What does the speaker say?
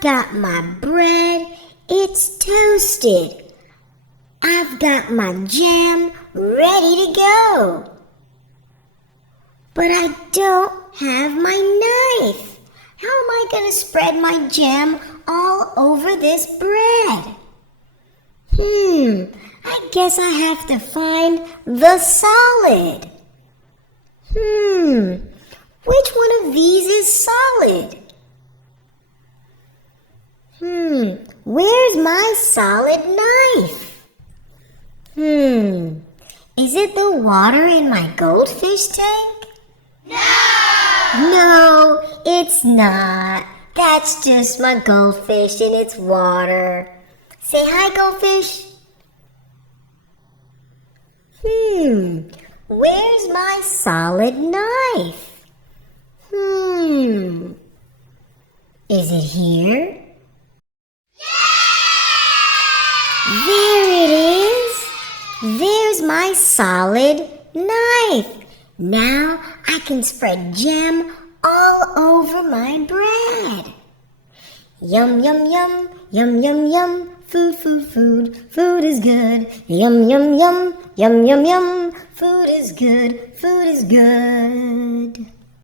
I've got my bread, it's toasted. I've got my jam ready to go. But I don't have my knife. How am I going to spread my jam all over this bread? I guess I have to find the solid. Which one of these is solid? Where's my solid knife? Is it the water in my goldfish tank? No, it's not. That's just my goldfish in its water. Say hi, goldfish. Where's my solid knife? Is it here? There it is. There's my solid knife. Now I can spread jam all over my bread. Yum, yum, yum, yum, yum, yum. Food, food, food, food is good. Yum, yum, yum, yum, yum, yum. Food is good, food is good.